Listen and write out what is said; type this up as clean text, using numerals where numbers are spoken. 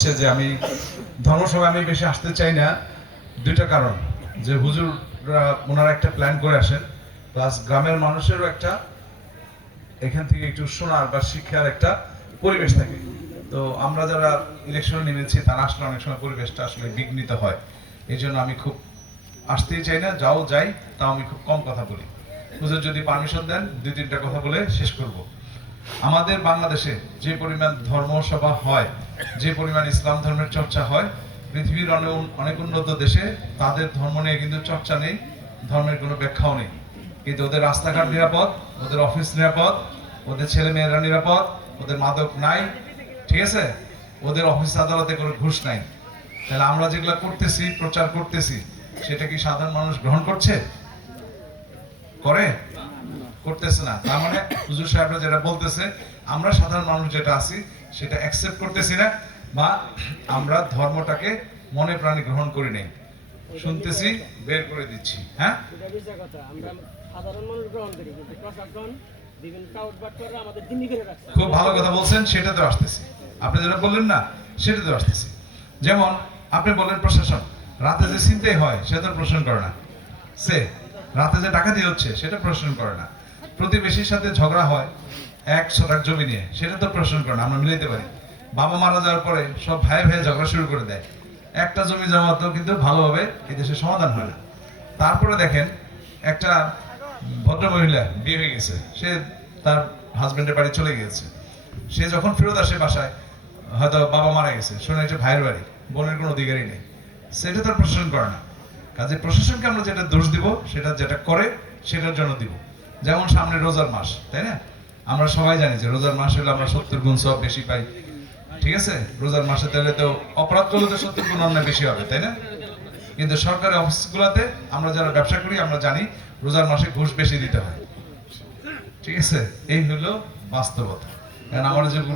যে আমি ধর্মসভায় আমি বেশি আসতে চাই না, দুইটা কারণ। যে হুজুররা ওনারা একটা প্ল্যান করে আসেন, প্লাস গ্রামের মানুষেরও একটা এখান থেকে একটু শোনার বা শিক্ষার একটা পরিবেশ থাকে। তো আমরা যারা ইলেকশনে নেমেছি তারা আসলে অনেক সময় পরিবেশটা আসলে বিঘ্নিত হয়। এই জন্য আমি খুব আসতেই চাই না, যাই তাও আমি খুব কম কথা বলি। হুজুর যদি পারমিশন দেন 2-3টা কথা বলে শেষ করব। আমাদের বাংলাদেশে যে পরিমাণ ধর্মসভা হয়, যে পরিমাণ ইসলাম ধর্মের চর্চা হয়, পৃথিবীর অনেক উন্নত দেশে তাদের ধর্ম নিয়ে কিন্তু চর্চা নেই, ধর্মের কোনো ব্যাখ্যাও নেই। কিন্তু ওদের রাস্তাঘাট নিরাপদ, ওদের অফিস নিরাপদ, ওদের ছেলে মেয়েরা নিরাপদ, ওদের মাদক নাই, ঠিক আছে, ওদের অফিস আদালতে কোনো ঘুষ নাই। তাহলে আমরা যেগুলো করতেছি, প্রচার করতেছি, সেটা কি সাধারণ মানুষ গ্রহণ করছে? করতেছে না। তার মানে হুজুর সাহেবরা যেটা বলতেছে, আমরা সাধারণ মানুষ যেটা আছি সেটা অ্যাকসেপ্ট করতেছি না, বা আমরা ধর্মটাকে মনে প্রাণে গ্রহণ করি নাই, শুনতেছি, বের করে দিচ্ছি। হ্যাঁ, খুব ভালো কথা বলছেন, সেটা তো আসতেছি। আপনি যেটা বললেন না, সেটা তো আসতেছি। যেমন আপনি বললেন প্রশাসন, রাতে যে ছিনতাই হয় সেটা তো প্রশাসন করে না। রাতে যে ডাকাতি হচ্ছে সেটা প্রশাসন করে না। প্রতিবেশীর সাথে ঝগড়া হয় 1 শতক জমি নিয়ে, সেটা তো প্রশাসন করে না। আমরা মিলাইতে পারি। বাবা মারা যাওয়ার পরে সব ভাই ভাই ঝগড়া শুরু করে দেয়, একটা জমি জমা তো কিন্তু ভালোভাবে এই দেশে সমাধান হয় না। তারপরে দেখেন একটা ভদ্র মহিলা বিয়ে হয়ে গেছে, সে তার হাজবেন্ডের বাড়ি চলে গিয়েছে। সে যখন ফেরত আসে বাসায়, হয়তো বাবা মারা গেছে, শোনে একটা ভাইয়ের বাড়ি, বোনের কোনো অধিকারই নেই, সেটা তো প্রশাসন করে না। কাজে প্রশাসনকে আমরা যেটা দোষ দিব, সেটা যেটা করে সেটার জন্য দিব। যেমন সামনে রোজার মাস, তাই না? আমরা সবাই জানি যে রোজার মাস হলে আমরা 70 গুণ সব বেশি পাই, ঠিক আছে? রোজার মাসে তাহলে তো অপরাধ করলে তো 70 গুণ অন্যায় বেশি হবে, তাই না? কিন্তু সরকারি অফিসগুলোতে আমরা যারা ব্যবসা করি আমরা জানি রোজার মাসে ঘুষ বেশি দিতে হয়, ঠিক আছে? এই হলো বাস্তবতা। কারণ আমার যে